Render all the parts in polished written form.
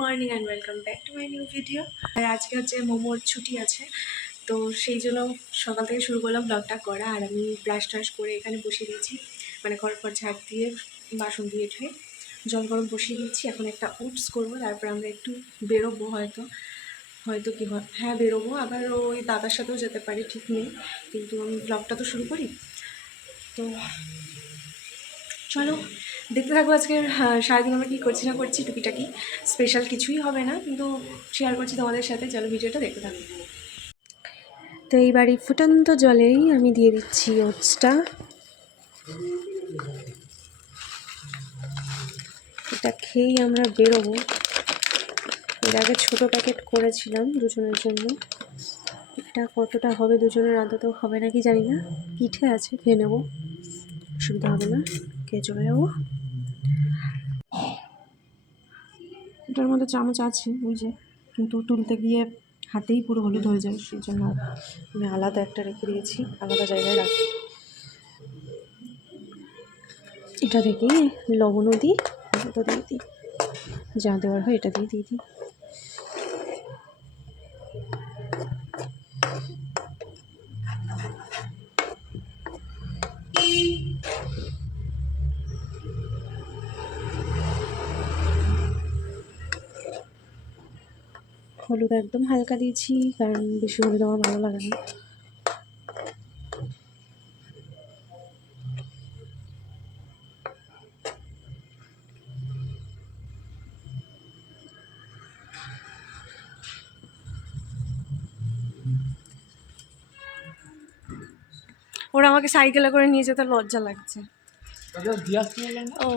Morning and welcome back to my new video. আর আজকে হচ্ছে মোমোর ছুটি আছে, তো সেই জন্য সকাল থেকে শুরু করলাম ব্লগটা করা। আর আমি ব্রাশ ট্রাশ করে এখানে বসিয়ে দিয়েছি, মানে ঘর ঝাড় দিয়ে বাসন দিয়ে ধুয়ে জল গরম বসিয়ে দিয়েছি। এখন একটা ওটস করবো, তারপর আমরা একটু বেরোবো, হয়তো কি হয়, হ্যাঁ বেরোবো। আবার ওই দাদার সাথেও যেতে পারি, ঠিক নেই, কিন্তু আমি ব্লগটা তো শুরু করি। তো চলো দেখতে থাকবো আজকের সারাদিন আমরা কী করছি না করছি। টুকিটাকি স্পেশাল কিছুই হবে না, কিন্তু শেয়ার করছি তোমাদের সাথে। চলো ভিডিওটা দেখতে থাকবো। তো এইবারই ফুটন্ত জলেই আমি দিয়ে দিচ্ছি ওটসটা। এটা খেয়েই আমরা বেরোবো। এর আগে ছোটো প্যাকেট করেছিলাম দুজনের জন্য, এটা কতটা হবে দুজনের, অন্তত হবে নাকি জানি না। পিঠে আছে, খেয়ে নেবো, অসুবিধা হবে না, খেয়ে চলে যাবো। এটার মধ্যে চামচ আছে ওই যে, কিন্তু তুলতে গিয়ে হাতেই পুরো হলুদ হয়ে যায়, সেই জন্য আমি আলাদা একটা রেখে দিয়েছি, আলাদা জায়গায় রাখি। এটা থেকে লবণও দিই, হলুদও দিয়ে দিই, যা দেওয়ার হয় এটা দিয়ে দিই। হলুদ একদম হালকা দিয়েছি, কারণ বেশি হলুদ আমার ভালো লাগে না। ওরা আমাকে সাইকেলে করে নিয়ে যেতে লজ্জা লাগছে। ও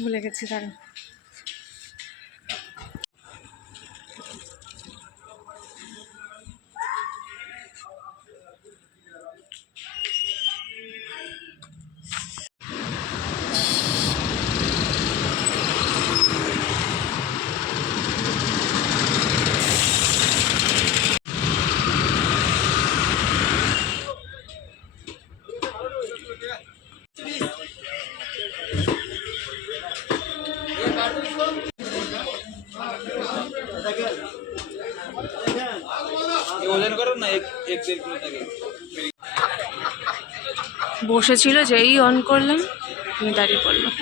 ভুলে গেছি, তারা বসেছিল, যেই অন করলাম আমি দাঁড়িয়ে পড়লাম।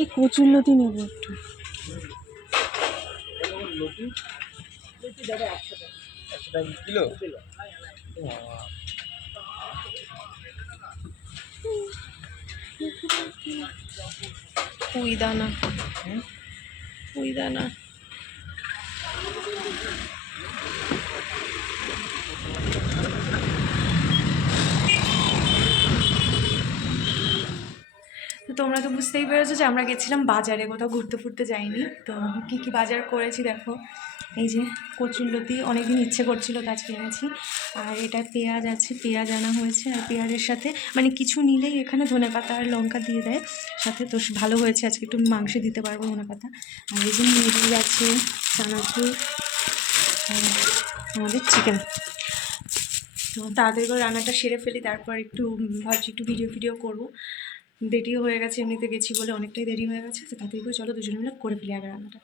এই কচুর লতি নেবো একটু। পুঁই দানা, পুঁই দানা। তো তোমরা তো বুঝতেই পেরেছো যে আমরা গেছিলাম বাজারে, কোথাও ঘুরতে ফুরতে যাইনি। তো কী কী বাজার করেছি দেখো, এই যে কচুরলতি অনেকদিন ইচ্ছে করছিল, গাছ কিনেছি। আর এটা পেঁয়াজ আছে, পেঁয়াজ আনা হয়েছে। আর পেঁয়াজের সাথে মানে কিছু নিলেই এখানে ধনেপাতা আর লঙ্কা দিয়ে দেয় সাথে, তো ভালো হয়েছে। আজকে একটু মাংসে দিতে পারবো ধনেপাতা। আর এই যে মুরগি আছে, চানাচুর, আমাদের চিকেন। তো তাড়াতাড়ি করে রান্নাটা সেরে ফেলি, তারপর একটু ভাবছি একটু ভিডিও করবো। দেরিও হয়ে গেছে, এমনিতে গেছি বলে অনেকটাই দেরি হয়ে গেছে। তো তাড়াতাড়ি করে চলো দুজনে মিলে করে ফেলি আগে রান্নাটা।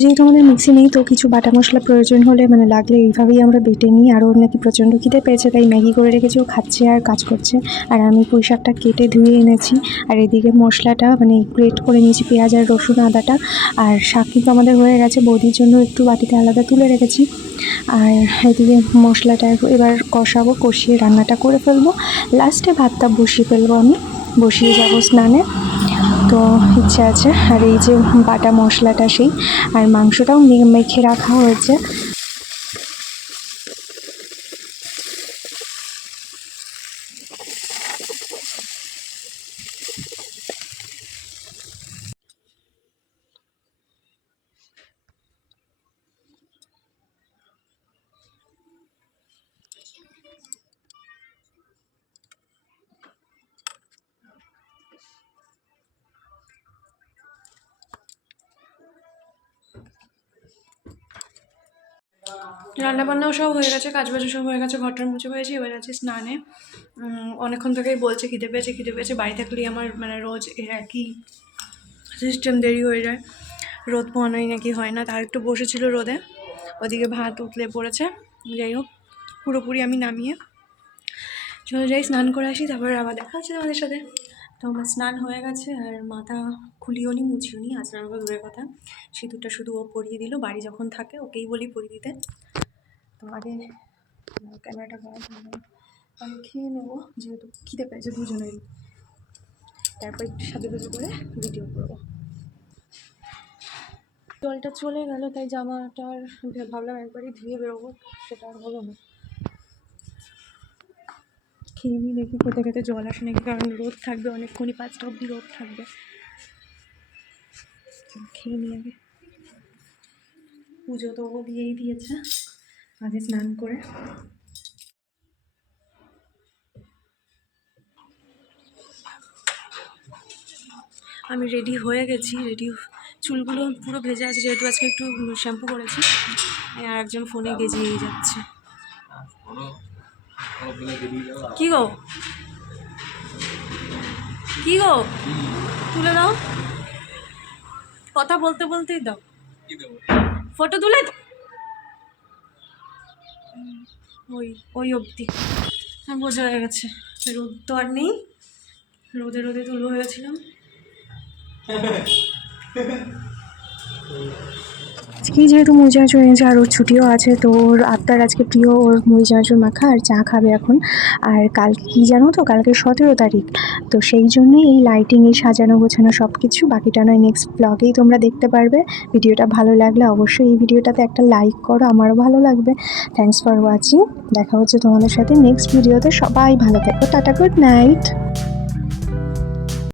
যেহেতু আমাদের মিক্সি নেই, তো কিছু বাটা মশলা প্রয়োজন হলে মানে লাগলে এইভাবেই আমরা বেটে নিই। আর ওর নাকি প্রচণ্ড খিদে পেয়েছে, তাই ম্যাগি করে রেখেছি, ও খাচ্ছে আর কাজ করছে। আর আমি পুঁই শাকটা কেটে ধুয়ে এনেছি। আর এদিকে মশলাটা মানে গ্রেট করে নিয়েছি, পেঁয়াজ আর রসুন আদাটা। আর শাক কিন্তু আমাদের হয়ে গেছে, বৌদির জন্য একটু বাটিতে আলাদা তুলে রেখেছি। আর এদিকে মশলাটা এবার কষাবো, কষিয়ে রান্নাটা করে ফেলবো। লাস্টে ভাতটা বসিয়ে ফেলবো, আমি বসিয়ে যাবো স্নানে। তো ইচ্ছা আছে। আর এই যে বাটা মশলাটা সেই, আর মাংসটাও মেখে রাখা হয়েছে। রান্নাবান্নাও সব হয়ে গেছে, কাজবাজও সব হয়ে গেছে, ঘরটার মুছে হয়েছে, এবার আছে স্নানে। অনেকক্ষণ থেকেই বলছে খিদে পেয়েছে খিদে পেয়েছে। বাড়ি থাকলেই আমার মানে রোজ এর একই সিস্টেম, দেরি হয়ে যায়, রোদ পোহানোই নাকি হয় না। তার একটু বসেছিল রোদে, ওদিকে ভাত উতলে পড়েছে। যাই হোক, পুরোপুরি আমি নামিয়ে চলে যাই, স্নান করে আসি, তারপরে আবার দেখা হচ্ছে তোমাদের সাথে। তো আমার স্নান হয়ে গেছে, আর মাথা খুলিও নি মুছিও নি, আজকে আমার দূরের কথা, সিঁদুরটা শুধু ও পরিয়ে দিল। বাড়ি যখন থাকে ওকেই বলি পরিয়ে দিতে। তো আগে ক্যামেরাটা আমি খেয়ে নেবো, যেহেতু খিদে পেয়েছে দুজনেরই, তারপর একটু সাজুগুজু করে ভিডিও করবো। জলটা চলে গেল, তাই জামাটার ভাবলাম একবারই ধুয়ে বেরোবো, সেটা আর হলো না। খেয়ে নিই, দেখি কোথায় কোথায় জল আসে নাকি, কারণ রোদ থাকবে অনেকক্ষণই, 5টা অবধি রোদ থাকবে। খেয়ে নিই আগে, পুজো তো ও দিয়েই দিয়েছে, আগে স্নান করে। আমি রেডি হয়ে গেছি, চুলগুলো পুরো ভেজে আছে, যেহেতু আজকে একটু শ্যাম্পু করেছি। আর একজন ফোনে গেজিয়েই যাচ্ছে। কি গো কি গো, তুলে দাও, কথা বলতে বলতেই দাও, ফটো তুলে দাও। ওই ওই অবধি বোঝা হয়ে গেছে, রোদ তো আর নেই, রোদে রোদে তুলো হয়েছিলাম। আজকেই যেহেতু মুড়ি চানাচুর এনেছে আর ওর ছুটিও আছে, তো ওর আবদার আজকে প্রিয় ওর মুড়ি চানাচুর মাখা আর চা খাবে এখন। আর কালকে কী জানো তো, কালকে 17 তারিখ, তো সেই জন্যই এই লাইটিং, এই সাজানো গোছানো সব কিছু। বাকিটা নয় নেক্সট ব্লগেই তোমরা দেখতে পারবে। ভিডিওটা ভালো লাগলে অবশ্যই এই ভিডিওটাতে একটা লাইক করো, আমারও ভালো লাগবে। থ্যাঙ্কস ফর ওয়াচিং, দেখা হচ্ছে তোমাদের সাথে নেক্সট ভিডিওতে। সবাই ভালো থেকো, টাটা, গুড নাইট।